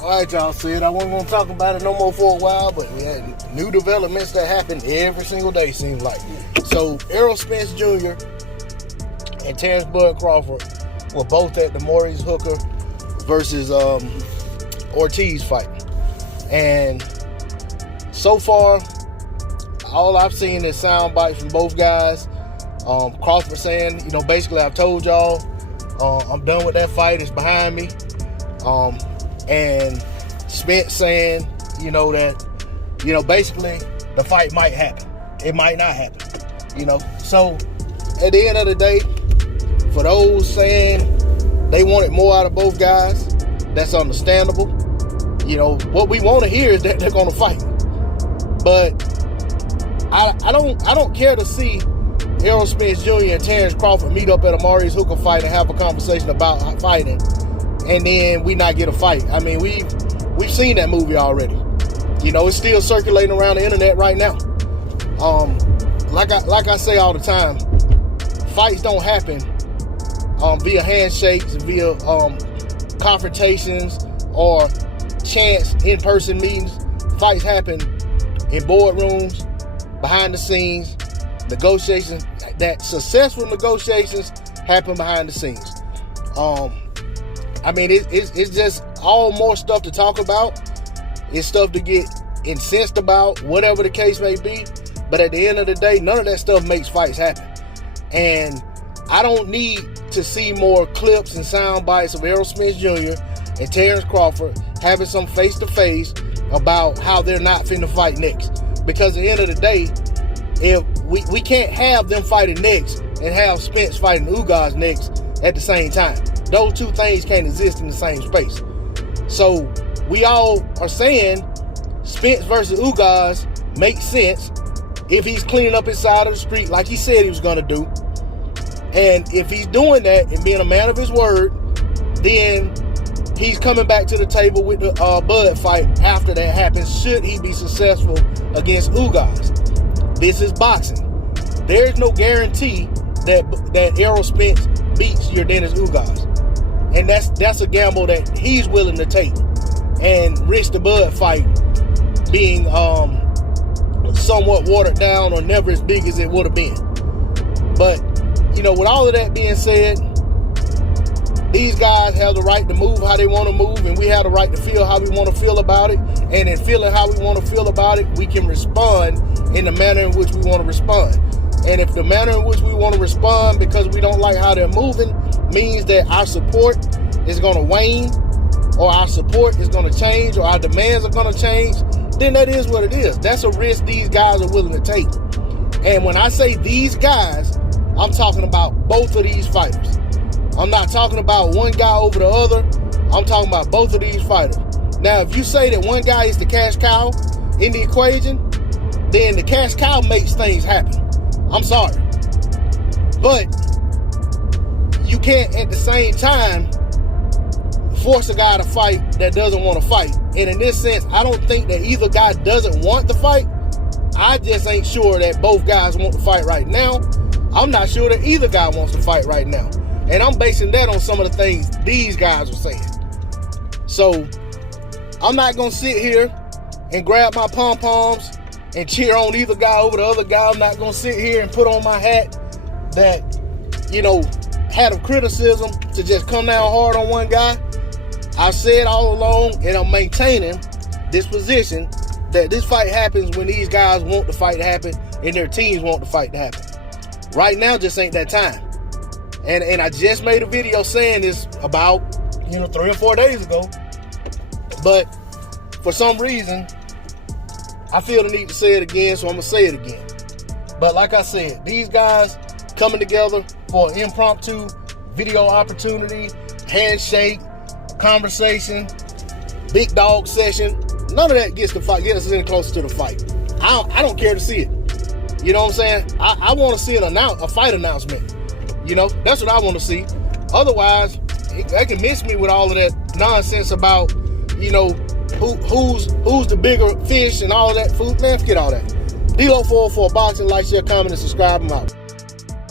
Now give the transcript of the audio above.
All right, y'all said I wasn't going to talk about it no more for a while, but we had new developments that happen every single day, seems like. So, Errol Spence Jr. and Terence Crawford were both at the Maurice Hooker versus Ortiz fight. And so far, all I've seen is sound bites from both guys. Crawford saying, basically I've told y'all I'm done with that fight. It's behind me. And Spence saying, that, basically the fight might happen. It might not happen, So at the end of the day, for those saying they wanted more out of both guys, that's understandable. What we want to hear is that they're going to fight. But I don't care to see Errol Spence Jr. and Terence Crawford meet up at a Maurice Hooker fight and have a conversation about fighting, and then we not get a fight. I mean, we've seen that movie already. It's still circulating around the internet right now. Like I say all the time, fights don't happen via handshakes, via confrontations, or chance in-person meetings. Fights happen in boardrooms, behind the scenes, negotiations. That successful negotiations happen behind the scenes. It's just all more stuff to talk about. It's stuff to get incensed about, whatever the case may be. But at the end of the day, none of that stuff makes fights happen. And I don't need to see more clips and sound bites of Errol Spence Jr. and Terence Crawford having some face-to-face about how they're not finna fight next. Because at the end of the day, if we can't have them fighting next and have Spence fighting Ugas next at the same time. Those two things can't exist in the same space. So we all are saying Spence versus Ugas makes sense if he's cleaning up his side of the street like he said he was going to do. And if he's doing that and being a man of his word, then he's coming back to the table with the Bud fight after that happens, should he be successful against Ugas. This is boxing. There's no guarantee that Errol Spence beats Yordenis Ugas. And that's a gamble that he's willing to take and risk the Bud fight being somewhat watered down or never as big as it would have been. But, with all of that being said, these guys have the right to move how they want to move, and we have the right to feel how we want to feel about it. And in feeling how we want to feel about it, we can respond in the manner in which we want to respond. And if the manner in which we want to respond because we don't like how they're moving means that our support is going to wane, or our support is going to change, or our demands are going to change, then that is what it is. That's a risk these guys are willing to take. And when I say these guys, I'm talking about both of these fighters. I'm not talking about one guy over the other. I'm talking about both of these fighters. Now, if you say that one guy is the cash cow in the equation, then the cash cow makes things happen. I'm sorry. But you can't at the same time force a guy to fight that doesn't want to fight. And in this sense, I don't think that either guy doesn't want to fight. I just ain't sure that both guys want to fight right now. I'm not sure that either guy wants to fight right now. And I'm basing that on some of the things these guys are saying. So I'm not going to sit here and grab my pom-poms and cheer on either guy over the other guy. I'm not going to sit here and put on my hat that, hat of criticism to just come down hard on one guy. I've said all along, and I'm maintaining this position, that this fight happens when these guys want the fight to happen and their teams want the fight to happen. Right now just ain't that time. And I just made a video saying this about, 3 or 4 days ago. But for some reason, I feel the need to say it again, so I'm going to say it again. But like I said, these guys coming together for an impromptu video opportunity, handshake, conversation, big dog session, none of that gets us any closer to the fight. I don't care to see it. You know what I'm saying? I want to see a fight announcement. That's what I want to see. Otherwise, they can miss me with all of that nonsense about, who's the bigger fish and all of that food. Man, forget all that. D-Lo 404 Boxing, like, share, comment, and subscribe. I'm out.